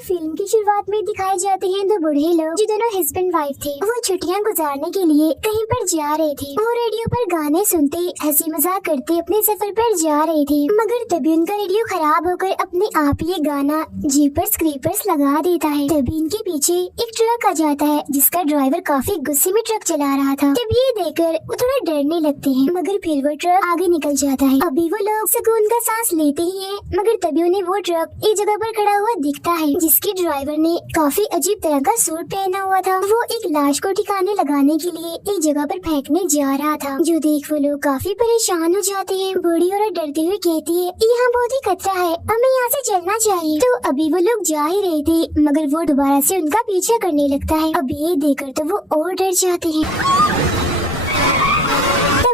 Film की शुरुआत में दिखाए जाते हैं दो बूढ़े लोग जो दोनों हस्बैंड वाइफ थे। वो छुट्टियां गुजारने के लिए कहीं पर जा रहे थे। वो रेडियो पर गाने सुनते हंसी मजाक करते अपने सफर पर जा रहे थे, मगर तभी उनका रेडियो खराब होकर अपने आप ये गाना जीपर्स क्रीपर्स लगा देता है। तभी इनके पीछे एक ट्रक आ जाता है जिसका ड्राइवर काफी गुस्से में ट्रक चला रहा था। तब ये देखकर वो थोड़ा डरने लगते हैं, मगर फिर वो ट्रक आगे निकल जाता है। अभी वो लोग सुकून का सांस लेते ही हैं, मगर तभी उन्हें वो ट्रक एक जगह पर खड़ा हुआ दिखता है जिसके ड्राइवर ने काफी अजीब तरह का सूट पहना हुआ था। वो एक लाश को ठिकाने लगाने के लिए एक जगह पर फेंकने जा रहा था, जो देख वो लोग काफी परेशान हो जाते हैं। बूढ़ी औरत डरते हुए कहती है, यहाँ बहुत ही खतरा है, हमें यहाँ से चलना चाहिए। तो अभी वो लोग जा ही रहे थे, मगर वो दोबारा से उनका पीछा करने लगता है। अब ये देखकर तो वो और डर जाते हैं।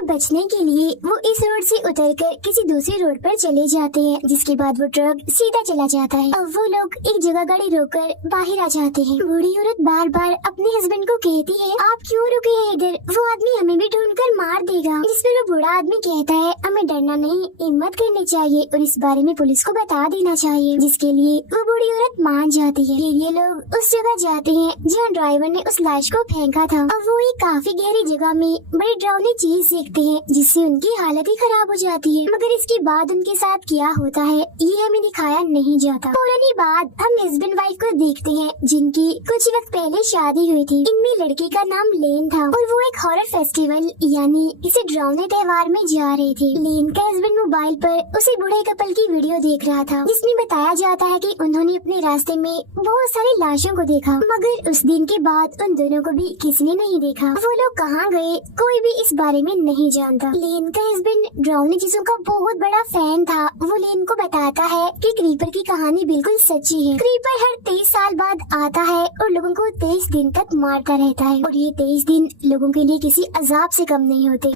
बचने के लिए वो इस रोड से उतरकर किसी दूसरी रोड पर चले जाते हैं, जिसके बाद वो ट्रक सीधा चला जाता है। अब वो लोग एक जगह गाड़ी रोककर बाहर आ जाते हैं। बूढ़ी औरत बार बार अपने हस्बैंड को कहती है, आप क्यों रुके हैं इधर, वो आदमी हमें भी ढूंढकर मार देगा। जिस पर वो बूढ़ा आदमी कहता है, हमें डरना नहीं, हिम्मत करनी चाहिए और इस बारे में पुलिस को बता देना चाहिए, जिसके लिए वो बूढ़ी औरत मान जाती है। फिर ये लोग उस जगह जाते हैं जहाँ ड्राइवर ने उस लाश को फेंका था। अब वो एक काफी गहरी जगह में बड़ी डरावनी चीज देखते हैं जिससे उनकी हालत ही खराब हो जाती है। मगर इसके बाद उनके साथ क्या होता है ये हमें दिखाया नहीं जाता। फौरन बाद हम हस्बैंड वाइफ को देखते हैं जिनकी कुछ वक्त पहले शादी हुई थी। इनमें लड़के का नाम लेन था और वो एक हॉरर फेस्टिवल यानी किसी डरावने त्योहार में जा रहे थे। लेन का हस्बैंड मोबाइल पर उसी बूढ़े कपल की वीडियो देख रहा था जिसमें बताया जाता है कि उन्होंने अपने रास्ते में बहुत सारी लाशों को देखा, मगर उस दिन के बाद उन दोनों को भी किसी ने नहीं देखा। वो लोग कहाँ गए कोई भी इस बारे में नहीं जानता। लेन का हस्बैंड डरावनी चीजों का बहुत बड़ा फैन था। वो लेन को बताता है कि क्रीपर की कहानी बिल्कुल सच्ची है। क्रीपर हर 23 साल बाद आता है और लोगों को 23 दिन तक मारता रहता है, और ये 23 दिन लोगों के लिए किसी अजाब से कम नहीं होते,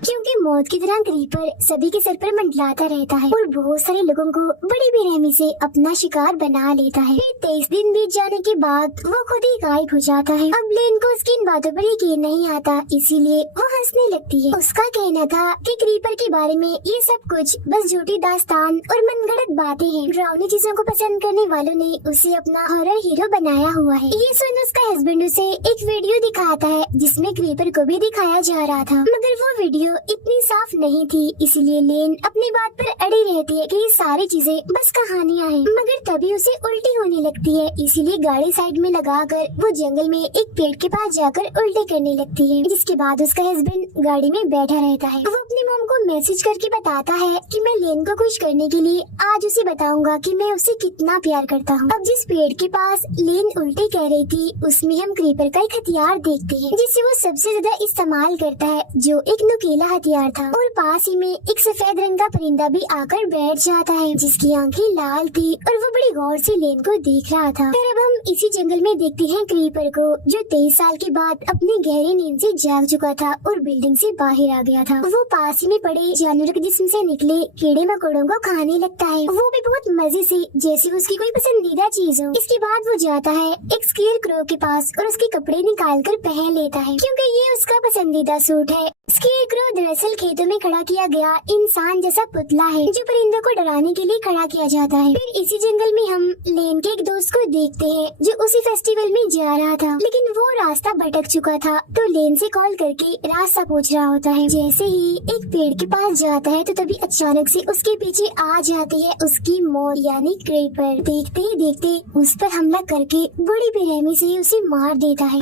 क्योंकि मौत की तरह क्रीपर सभी के सर पर मंडलाता रहता है और बहुत सारे लोगों को बड़ी बेरहमी से अपना शिकार बना लेता है। फिर 23 दिन बीत जाने के बाद वो खुद ही गायब हो जाता है। अब लेन को उसकी इन बातों पर यकीन नहीं आता, इसीलिए वो हंसने लगती है। उसका कहना था कि क्रीपर के बारे में ये सब कुछ बस झूठी दास्तान और मनगढ़ंत बातें हैं। डरावनी चीजों को पसंद करने वालों ने उसे अपना हॉरर हीरो बनाया हुआ है। ये सुन उसका हस्बैंड उसे एक वीडियो दिखाता है जिसमें क्रीपर को भी दिखाया जा रहा था, मगर वो वीडियो इतनी साफ नहीं थी, इसलिए लेन अपनी बात पर अड़ी रहती है कि ये सारी चीजें बस कहानियां हैं। मगर तभी उसे उल्टी होने लगती है, इसीलिए गाड़ी साइड में लगाकर वो जंगल में एक पेड़ के पास जाकर उल्टी करने लगती है। जिसके बाद उसका हस्बैंड गाड़ी में बैठा रहता है। वो अपनी मॉम को मैसेज करके बताता है कि मैं लेन को खुश करने के लिए आज उसे बताऊंगा कि मैं उसे कितना प्यार करता हूँ। अब जिस पेड़ के पास लेन उल्टी कह रही थी उसमें हम क्रीपर का एक हथियार देखते हैं जिसे वो सबसे ज्यादा इस्तेमाल करता है, जो एक नुकीला हथियार था। और पास ही में एक सफेद रंग का परिंदा भी आकर बैठ जाता है जिसकी आंखें लाल थी और वो बड़ी गौर से लेन को देख रहा था। फिर अब हम इसी जंगल में देखते हैं क्रीपर को, जो 23 साल के बाद अपनी गहरी नींद से जाग चुका था और बिल्डिंग से बाहर आ गया था। वो पास ही में पड़े जानवर के जिस्म से निकले कीड़े मकोड़ों को खाने लगता है, वो भी बहुत मजे से, जैसे उसकी कोई पसंदीदा चीज हो। इसके बाद वो जाता है एक स्केर क्रो के पास और उसके कपड़े निकाल कर पहन लेता है क्योंकि ये उसका पसंदीदा सूट है। स्केर क्रो दरअसल खेतों में खड़ा किया गया इंसान जैसा पुतला है जो परिंदों को डराने के लिए खड़ा किया जाता है। फिर इसी जंगल में हम लेन के एक दोस्त को देखते हैं जो उसी फेस्टिवल में जा रहा था, लेकिन वो रास्ता भटक चुका था तो लेन से कॉल करके रास्ता पूछ रहा होता है। जैसे ही एक पेड़ के पास जाता है तो तभी अचानक से उसके पीछे आ जाती है उसकी मौत यानी क्रीपर। देखते ही देखते उस पर हमला करके बड़ी बेरहमी से उसे मार देता है।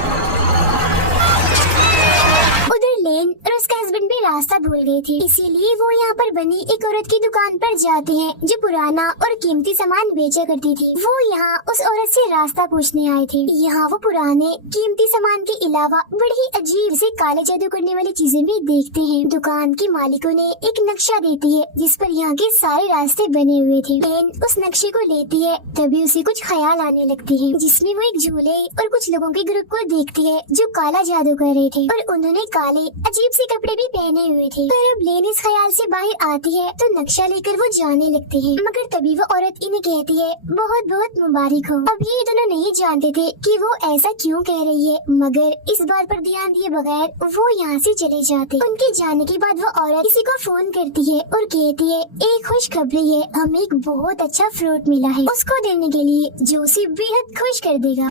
उधर लेन और उसका हस्बैंड भी रास्ता भूल गए थे, इसीलिए वो यहाँ पर बनी एक औरत की दुकान पर जाते हैं जो पुराना और कीमती सामान बेचा करती थी। वो यहाँ उस औरत से रास्ता पूछने आए थे। यहाँ वो पुराने कीमती सामान के अलावा बड़ी अजीब से काले जादू करने वाली चीजें भी देखते हैं। दुकान की मालिकों ने एक नक्शा देती है जिस पर यहाँ के सारे रास्ते बने हुए थे। लेन उस नक्शे को लेती है, तभी उसे कुछ ख्याल आने लगते हैं जिसमें वो एक झूले और कुछ लोगों के ग्रुप को देखती है जो काला जादू कर रहे थे और उन्होंने काले अजीब से कपड़े भी पहने हुए थे। पर अब लेन इस ख्याल से बाहर आती है तो नक्शा लेकर वो जाने लगते हैं, मगर तभी वो औरत इन्हें कहती है बहुत बहुत मुबारक हो। अब ये दोनों नहीं जानते थे कि वो ऐसा क्यों कह रही है, मगर इस बात पर ध्यान दिए बगैर वो यहाँ से चले जाते। उनके जाने के बाद वो औरत किसी को फोन करती है और कहती है एक खुशखबरी है, हमें एक बहुत अच्छा फ्रूट मिला है, उसको देने के लिए जो उसे बेहद खुश कर देगा।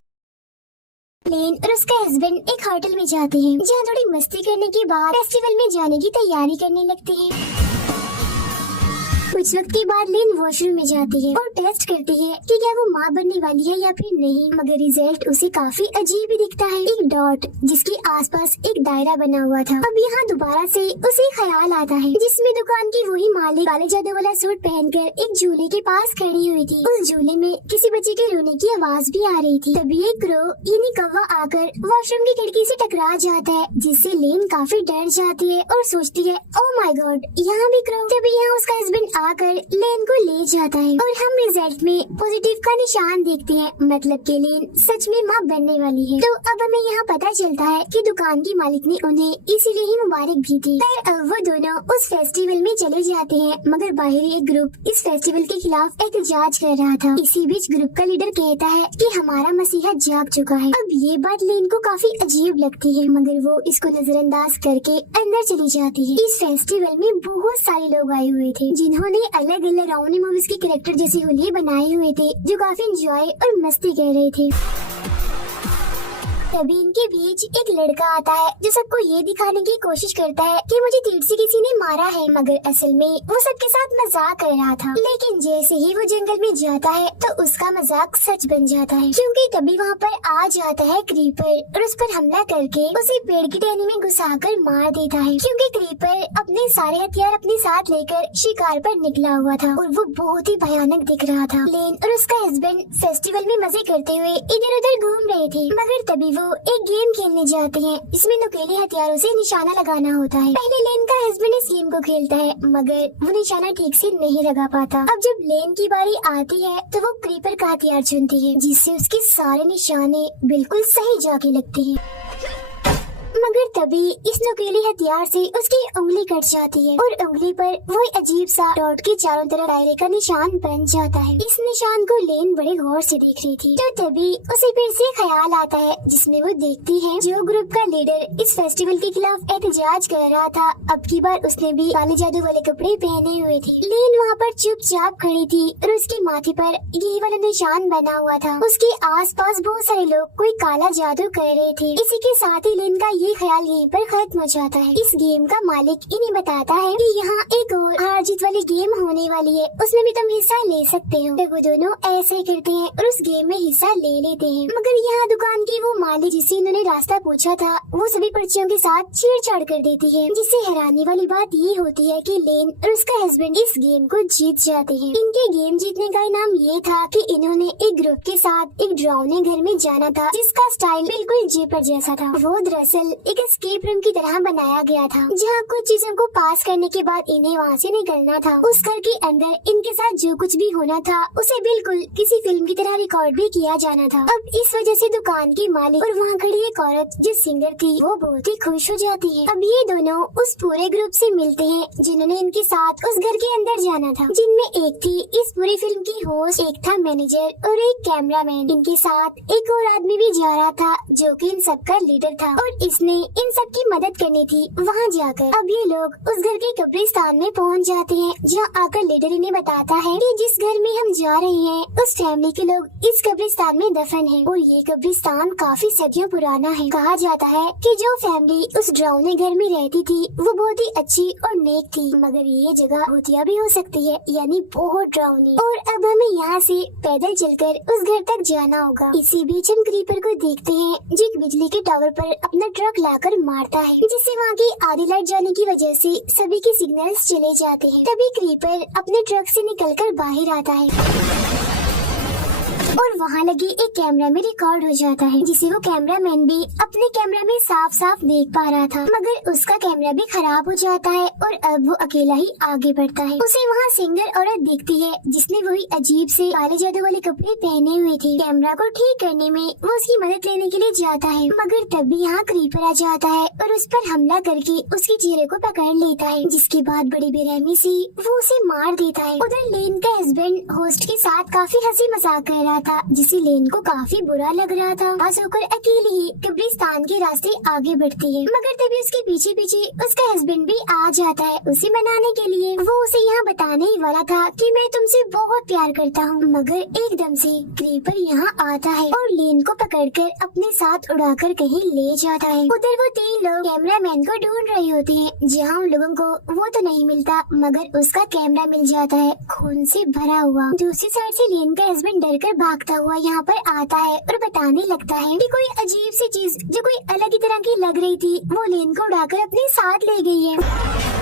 लेन और उसका हस्बैंड एक होटल में जाते हैं, जहाँ थोड़ी मस्ती करने के बाद फेस्टिवल में जाने की तैयारी करने लगते हैं। कुछ वक्त के बाद लेन वॉशरूम में जाती है और टेस्ट करती है कि क्या वो माँ बनने वाली है या फिर नहीं, मगर रिजल्ट उसे काफी अजीब ही दिखता है। एक डॉट जिसके आसपास एक दायरा बना हुआ था। अब यहाँ दोबारा से उसे ख्याल आता है जिसमें दुकान की वही मालिक काले जादू वाला सूट पहनकर एक झूले के पास खड़ी हुई थी। उस झूले में किसी बच्चे के रोने की आवाज भी आ रही थी। तभी एक क्रो यानी कौवा आकर वॉशरूम की खिड़की से टकरा जाता है, जिससे लेन काफी डर जाती है और सोचती है ओ माय गॉड यहाँ भी क्रो। तभी यहाँ उसका हस्बैंड आकर लेन को ले जाता है और हम रिजल्ट में पॉजिटिव का निशान देखते हैं, मतलब कि लेन सच में माँ बनने वाली है। तो अब हमें यहाँ पता चलता है कि दुकान की मालिक ने उन्हें इसीलिए ही मुबारक भी दी। पर अब वो दोनों उस फेस्टिवल में चले जाते हैं, मगर बाहरी एक ग्रुप इस फेस्टिवल के खिलाफ एहतजाज कर रहा था। इसी बीच ग्रुप का लीडर कहता है कि हमारा मसीहा जाग चुका है। अब ये बात लेन को काफी अजीब लगती है, मगर वो इसको नजरअंदाज करके अंदर चली जाती है। इस फेस्टिवल में बहुत सारे लोग आए हुए थे जिन्होंने अलग अलग राउनी मूवीज के कैरेक्टर जैसे होलिये बनाए हुए थे, जो काफी एंजॉय और मस्ती कर रहे थे। तभी इनके बीच एक लड़का आता है जो सबको ये दिखाने की कोशिश करता है कि मुझे तीर से किसी ने मारा है, मगर असल में वो सबके साथ मजाक कर रहा था। लेकिन जैसे ही वो जंगल में जाता है तो उसका मजाक सच बन जाता है, क्योंकि तभी वहाँ पर आ जाता है क्रीपर और उस पर हमला करके उसे पेड़ की टहनी में घुसाकर मार देता है, क्योंकि क्रीपर अपने सारे हथियार अपने साथ लेकर शिकार पर निकला हुआ था और वो बहुत ही भयानक दिख रहा था। लेन और उसका हस्बैंड फेस्टिवल में मजे करते हुए इधर उधर घूम रहे थे, मगर तभी वो एक गेम खेलने जाते हैं जिसमें नुकीले हथियारों से निशाना लगाना होता है। पहले लेन का हस्बैंड इस गेम को खेलता है, मगर वो निशाना ठीक से नहीं लगा पाता। अब जब लेन की बारी आती है तो वो क्रीपर का हथियार चुनती है, जिससे उसके सारे निशाने बिल्कुल सही जाके लगते हैं। मगर तभी इस नुकीले हथियार से उसकी उंगली कट जाती है और उंगली पर वही अजीब सा डॉट के चारों तरफ दायरे का निशान बन जाता है। इस निशान को लेन बड़े गौर से देख रही थी, तो तभी उसे फिर से ख्याल आता है जिसमें वो देखती है जो ग्रुप का लीडर इस फेस्टिवल के खिलाफ एहतजाज कर रहा था, अब की बार उसने भी काले जादू वाले कपड़े पहने हुए थे। लेन वहाँ पर चुपचाप खड़ी थी और उसके माथे पर यही वाला निशान बना हुआ था। उसके आसपास बहुत सारे लोग कोई काला जादू कर रहे थे। इसी के साथ ही लेन का ये ख्याल यहीं पर खत्म हो जाता है। इस गेम का मालिक इन्हें बताता है कि यहाँ एक और हार जीत वाली गेम होने वाली है, उसमें भी तुम हिस्सा ले सकते हो। तो वो दोनों ऐसे ही करते हैं और उस गेम में हिस्सा ले लेते हैं। मगर यहाँ दुकान की वो मालिक जिससे इन्होंने रास्ता पूछा था, वो सभी पर्चियों के साथ छेड़छाड़ कर देती है, जिससे हैरानी वाली बात ये होती है कि लेन और उसका हस्बैंड इस गेम को जीत जाते हैं। इनके गेम जीतने का इनाम ये था कि इन्होंने एक ग्रुप के साथ एक डरावने घर में जाना था, जिसका स्टाइल बिल्कुल जेपर जैसा था। वो दरअसल एक एस्केप रूम की तरह बनाया गया था, जहाँ कुछ चीजों को पास करने के बाद इन्हें वहाँ से निकलना था। उस घर के अंदर इनके साथ जो कुछ भी होना था उसे बिल्कुल किसी फिल्म की तरह रिकॉर्ड भी किया जाना था। अब इस वजह से दुकान की मालिक और वहाँ खड़ी एक औरत जो सिंगर थी, वो बहुत ही खुश हो जाती है। अब ये दोनों उस पूरे ग्रुप से मिलते हैं जिन्होंने इनके साथ उस घर के अंदर जाना था, जिनमें एक थी इस पूरी फिल्म की होस्ट, एक था मैनेजर और एक कैमरामैन। इनके साथ एक और आदमी भी जा रहा था जो कि इन सबका लीडर था और इसने इन सबकी मदद करनी थी वहाँ जाकर। अब ये लोग उस घर के कब्रिस्तान में पहुँच जाते हैं, जहाँ आकर लीडर इन्हें बताता है कि जिस घर में हम जा रहे हैं उस फैमिली के लोग इस कब्रिस्तान में दफन हैं और ये कब्रिस्तान काफी सदियों पुराना है। कहा जाता है कि जो फैमिली उस डरावने घर में रहती थी वो बहुत ही अच्छी और नेक थी, मगर ये जगह भूतिया भी हो सकती है, यानी बहुत डरावनी। और अब हमें यहाँ से पैदल चलकर उस घर तक जाना होगा। इसी बीच हम क्रीपर को देखते हैं जो एक बिजली के टावर पर अपना ट्रक लाकर मारता है, जिससे वहाँ की आधी लाइट जाने की वजह से सभी के सिग्नल्स चले जाते हैं। तभी क्रीपर अपने ट्रक से निकलकर बाहर आता है और वहाँ लगे एक कैमरा में रिकॉर्ड हो जाता है, जिसे वो कैमरामैन भी अपने कैमरा में साफ साफ देख पा रहा था। मगर उसका कैमरा भी खराब हो जाता है और अब वो अकेला ही आगे बढ़ता है। उसे वहाँ सिंगर औरत दिखती है जिसने वही अजीब से काले जादू वाले कपड़े पहने हुए थे। कैमरा को ठीक करने में वो उसकी मदद लेने के लिए जाता है, मगर तभी यहाँ क्रीपर आ जाता है और उस पर हमला करके उसके चेहरे को पकड़ लेता है, जिसके बाद बड़ी बेरहमी से वो उसे मार देता है। उधर लेन का हस्बैंड होस्ट के साथ काफी हंसी मजाक कर रहा था, जिसे लेन को काफी बुरा लग रहा था। पास होकर अकेली ही कब्रिस्तान के रास्ते आगे बढ़ती है, मगर तभी उसके पीछे पीछे उसका हस्बैंड भी आ जाता है उसे मनाने के लिए। वो उसे यहाँ बताने ही वाला था कि मैं तुमसे बहुत प्यार करता हूँ, मगर एकदम से क्रीपर यहाँ आता है और लेन को पकड़कर अपने साथ उड़ाकर कहीं ले जाता है। उधर वो तीन लोग कैमरामैन को ढूंढ रहे होते हैं, जहाँ उन लोगों को वो तो नहीं मिलता मगर उसका कैमरा मिल जाता है खून से भरा हुआ। दूसरी साइड से लेन का हस्बैंड डरकर भागता हुआ यहाँ पर आता है और बताने लगता है कि कोई अजीब सी चीज जो कोई अलग ही तरह की लग रही थी वो लेन को उड़ाकर अपने साथ ले गई है।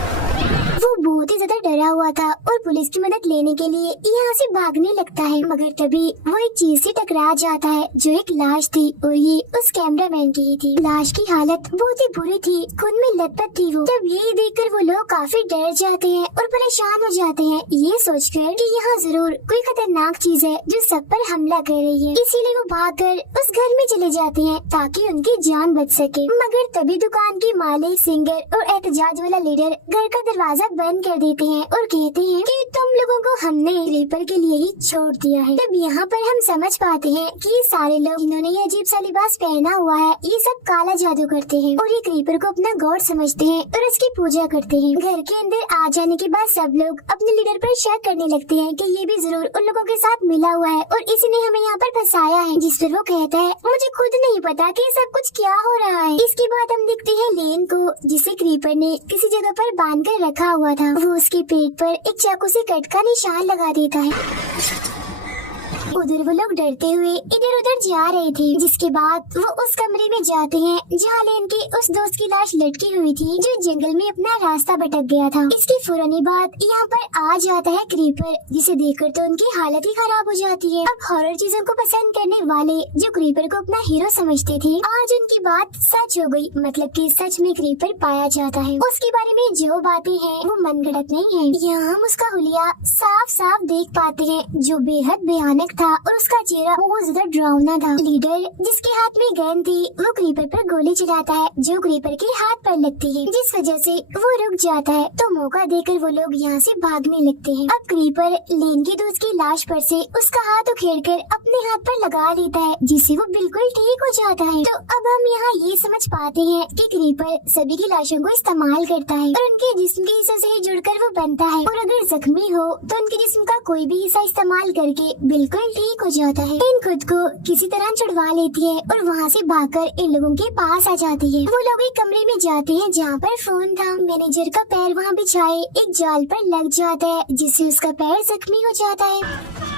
वो बहुत ही ज्यादा डरा हुआ था और पुलिस की मदद लेने के लिए यहाँ से भागने लगता है, मगर तभी वो एक चीज से टकरा जाता है जो एक लाश थी और ये उस कैमरामैन की ही थी। लाश की हालत बहुत ही बुरी थी, खून में लथपथ थी वो। जब ये देखकर वो लोग काफी डर जाते हैं और परेशान हो जाते हैं, ये सोचकर कि यहाँ जरूर कोई खतरनाक चीज है जो सब पर हमला कर रही है। इसीलिए वो भागकर उस घर में चले जाते हैं ताकि उनकी जान बच सके। मगर तभी दुकान के मालिक, सिंगर और एहतजाज वाला लीडर घर का दरवाजा बंद कर देते हैं और कहते हैं कि तुम लोगों को हमने क्रीपर के लिए ही छोड़ दिया है। तब यहाँ पर हम समझ पाते हैं कि ये सारे लोग जिन्होंने ये अजीब सा लिबास पहना हुआ है ये सब काला जादू करते हैं और ये क्रीपर को अपना गॉड समझते हैं और उसकी पूजा करते हैं। घर के अंदर आ जाने के बाद सब लोग अपने लीडर पर शक करने लगते हैं कि ये भी जरूर उन लोगों के साथ मिला हुआ है और इसी ने हमें यहाँ पर फंसाया है। जिस पर वो कहता है मुझे खुद नहीं पता कि सब कुछ क्या हो रहा है। इसके बाद हम देखते हैं लेन को, जिसे क्रीपर ने किसी जगह पर बांध कर रखा हुआ था। वो उसके पेट पर एक चाकू से कट का निशान लगा देता है। उधर वो लोग डरते हुए इधर उधर जा रहे थे, जिसके बाद वो उस कमरे में जाते हैं जहाँ लेन के उस दोस्त की लाश लटकी हुई थी जो जंगल में अपना रास्ता भटक गया था। इसके फौरन बाद यहाँ पर आ जाता है क्रीपर, जिसे देखकर तो उनकी हालत ही खराब हो जाती है। अब हॉरर चीजों को पसंद करने वाले जो क्रीपर को अपना हीरो समझते थे, आज उनकी बात सच हो गई, मतलब कि सच में क्रीपर पाया जाता है। उसके बारे में जो बातें हैं वो मनगढ़ंत नहीं है। यहाँ हम उसका हुलिया साफ साफ देख पाते हैं जो बेहद भयानक था और उसका चेहरा बहुत ज्यादा डरावना था। लीडर जिसके हाथ में गन थी वो क्रीपर पर गोली चलाता है जो क्रीपर के हाथ पर लगती है, जिस वजह से वो रुक जाता है। तो मौका देकर वो लोग यहाँ से भागने लगते हैं। अब क्रीपर लेन की दोस्त की लाश पर से उसका हाथ उखेड़कर अपने हाथ पर लगा लेता है, जिससे वो बिल्कुल ठीक हो जाता है। तो अब हम यहाँ ये समझ पाते हैं कि क्रीपर सभी की लाशों को इस्तेमाल करता है और उनके जिस्म के हिस्सों से ही जुड़कर वो बनता है और अगर जख्मी हो तो उनके जिस्म का कोई भी हिस्सा इस्तेमाल करके बिल्कुल ठीक हो जाता है। इन खुद को किसी तरह छुड़वा लेती है और वहाँ से भागकर इन लोगों के पास आ जाती है। वो लोग एक कमरे में जाते हैं जहाँ पर फोन था। मैनेजर का पैर वहाँ बिछाए एक जाल पर लग जाता है, जिससे उसका पैर जख्मी हो जाता है।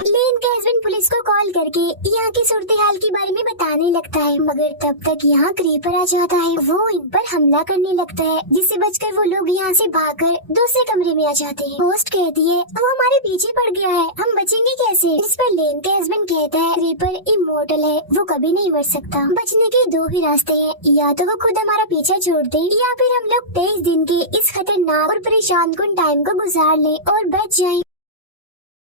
लेन का हस्बैंड पुलिस को कॉल करके यहाँ की सूरत हाल के बारे में बताने लगता है, मगर तब तक यहाँ क्रीपर आ जाता है। वो इन पर हमला करने लगता है, जिससे बचकर वो लोग यहाँ से भागकर दूसरे कमरे में आ जाते हैं। होस्ट कहती है वो हमारे पीछे पड़ गया है, हम बचेंगे कैसे? जिस पर लेन का हस्बैंड कहता है क्रीपर इमोर्टल है, वो कभी नहीं मर सकता। बचने के दो ही रास्ते हैं, या तो वो खुद हमारा पीछा छोड़ दे या फिर हम लोग 23 दिन के इस खतरनाक और परेशान कुन टाइम को गुजार ले और बच जाए।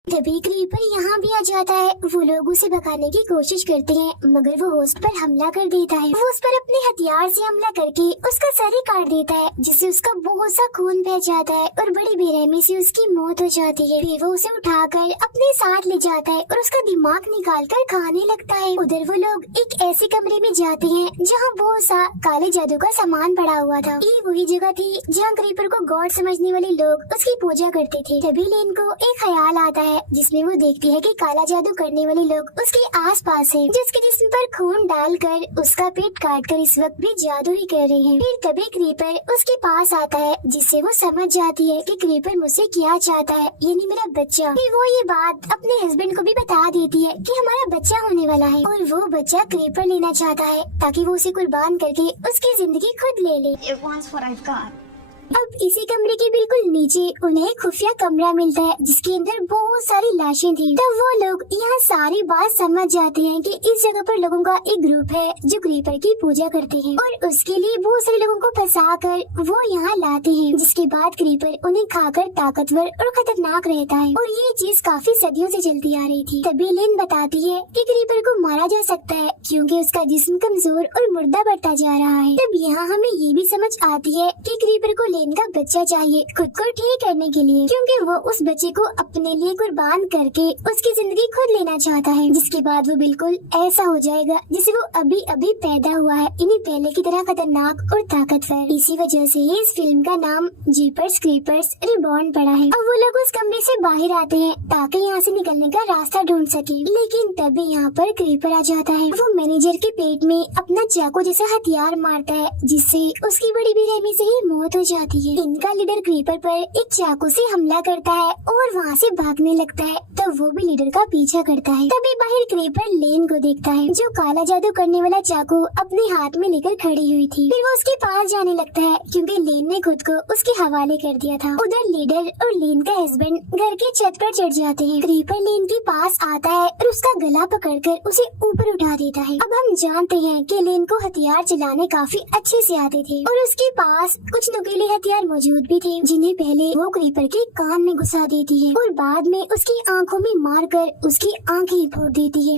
तभी क्रीपर यहाँ भी आ जाता है। वो लोग उसे भगाने की कोशिश करते हैं, मगर वो होस्ट पर हमला कर देता है। वो उस पर अपने हथियार से हमला करके उसका सर ही काट देता है, जिससे उसका बहुत सा खून बह जाता है और बड़ी बेरहमी से उसकी मौत हो जाती है। फिर वो उसे उठाकर अपने साथ ले जाता है और उसका दिमाग निकाल कर खाने लगता है। उधर वो लोग एक ऐसे कमरे में जाते हैं जहाँ बहुत सा काले जादू का सामान पड़ा हुआ था। ये वही जगह थी जहाँ क्रीपर को गॉड समझने वाले लोग उसकी पूजा करते थे। तभी लेन को एक ख्याल आता है, जिसमें वो देखती है कि काला जादू करने वाले लोग उसके आसपास हैं, जिसके जिस्म पर खून डालकर उसका पेट काटकर इस वक्त भी जादू ही कर रहे हैं। फिर तभी क्रीपर उसके पास आता है, जिससे वो समझ जाती है कि क्रीपर मुझसे क्या चाहता है, यानी मेरा बच्चा। फिर वो ये बात अपने हस्बैंड को भी बता देती है कि हमारा बच्चा होने वाला है और वो बच्चा क्रीपर लेना चाहता है ताकि वो उसे कुर्बान करके उसकी जिंदगी खुद ले ले। It wants what I've got. अब इसी कमरे के बिल्कुल नीचे उन्हें खुफिया कमरा मिलता है जिसके अंदर बहुत सारी लाशें थी। तब वो लोग यहाँ सारी बात समझ जाते हैं कि इस जगह पर लोगों का एक ग्रुप है जो क्रीपर की पूजा करते हैं और उसके लिए बहुत सारे लोगों को फंसा कर वो यहाँ लाते हैं, जिसके बाद क्रीपर उन्हें खाकर ताकतवर और खतरनाक रहता है। और ये चीज काफी सदियों से चलती आ रही थी। तभी लेन बताती है कि क्रीपर को मारा जा सकता है क्योंकि उसका जिस्म कमजोर और मुर्दा बढ़ता जा रहा है। तब यहाँ हमें ये भी समझ आती है कि क्रीपर को लेन का बच्चा चाहिए खुद को ठीक करने के लिए, क्योंकि वो उस बच्चे को अपने लिए कुर्बान करके उसकी जिंदगी खुद लेना चाहता है, जिसके बाद वो बिल्कुल ऐसा हो जाएगा जिसे वो अभी अभी पैदा हुआ है, इन्हीं पहले की तरह खतरनाक और ताकतवर। इसी वजह से इस फिल्म का नाम जीपर्स क्रीपर्स रिबॉर्न पड़ा है। अब वो लोग उस कमरे से बाहर आते हैं ताकि यहाँ से निकलने का रास्ता ढूंढ सके, लेकिन तभी यहाँ पर क्रीपर आ जाता है। वो मैनेजर के पेट में अपना चाकू जैसा हथियार मारता है जिससे उसकी बड़ी बेरहमी से ही मौत हो जाती है। इनका लीडर क्रीपर पर एक चाकू से हमला करता है और वहाँ से भागने लगता है, तब वो भी लीडर का पीछा करता है। तभी बाहर क्रीपर लेन को देखता है जो काला जादू करने वाला चाकू अपने हाथ में लेकर खड़ी हुई थी। फिर वो उसके पास जाने लगता है क्योंकि लेन ने खुद को उसके हवाले कर दिया था। उधर लीडर और लेन का हस्बैंड घर की छत पर चढ़ जाते हैं। क्रीपर लेन के पास आता है और उसका गला पकड़कर उसे ऊपर उठा देता है। अब हम जानते हैं कि लेन को हथियार चलाने काफी अच्छे से आते थे और उसके पास कुछ नुकीले हथियार मौजूद भी थे जिन्हें पहले वो क्रीपर के कान में घुसा देती है और बाद में उसकी आंखों में मारकर उसकी आंखें फोड़ देती है।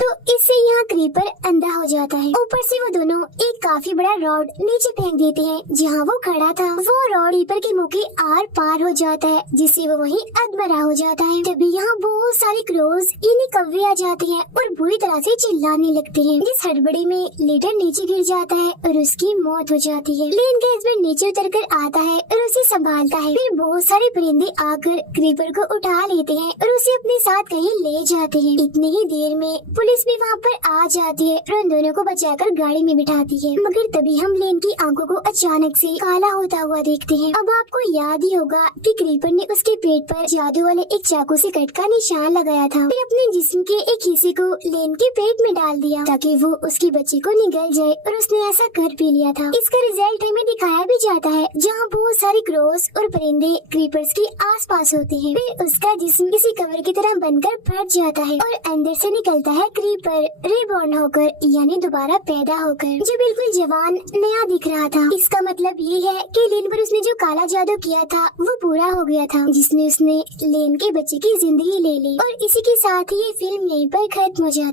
तो इससे यहाँ क्रीपर अंधा हो जाता है। ऊपर से वो दोनों एक काफी बड़ा रॉड नीचे फेंक देते हैं जहाँ वो खड़ा था। वो रॉड क्रीपर के मुंह के आर पार हो जाता है जिससे वो वहीं अधमरा हो जाता है। तभी यहाँ बहुत सारे क्रोज यानी कौवे आ जाते हैं और बुरी तरह से चिल्लाने लगते हैं। जिस हड़बड़ी में लीडर नीचे गिर जाता है और उसकी मौत हो जाती है। लेन का हस्बैंड नीचे उतर कर आता है और उसे संभालता है। फिर बहुत सारे परिंदे आकर क्रीपर को उठा लेते हैं और उसे अपने साथ कहीं ले जाते हैं। इतनी ही देर में पुलिस भी वहाँ पर आ जाती है और उन दोनों को बचाकर गाड़ी में बिठाती है। मगर तभी हम लेन की आंखों को अचानक से काला होता हुआ देखते हैं। अब आपको याद ही होगा कि क्रीपर ने उसके पेट पर जादू वाले एक चाकू से कट का निशान लगाया था। फिर अपने जिस्म के एक हिस्से को लेन के पेट में डाल दिया ताकि वो उसके बच्चे को निगल जाए और उसने ऐसा कर भी लिया था। इसका रिजल्ट हमें दिखाया भी जाता है जहाँ बहुत सारे क्रोस और परिंदे क्रीपर्स के आसपास होते हैं। फिर उसका जिस्म किसी कवर की तरह बनकर फट जाता है और अंदर से निकलता है क्रीपर रिबॉर्न होकर यानी दोबारा पैदा होकर, जो बिल्कुल जवान नया दिख रहा था। इसका मतलब ये है कि लेन पर उसने जो काला जादू किया था वो पूरा हो गया था जिसने उसने लेन के बच्चे की जिंदगी ले ली। और इसी के साथ ही ये फिल्म यहीं पर खत्म हो जाती है।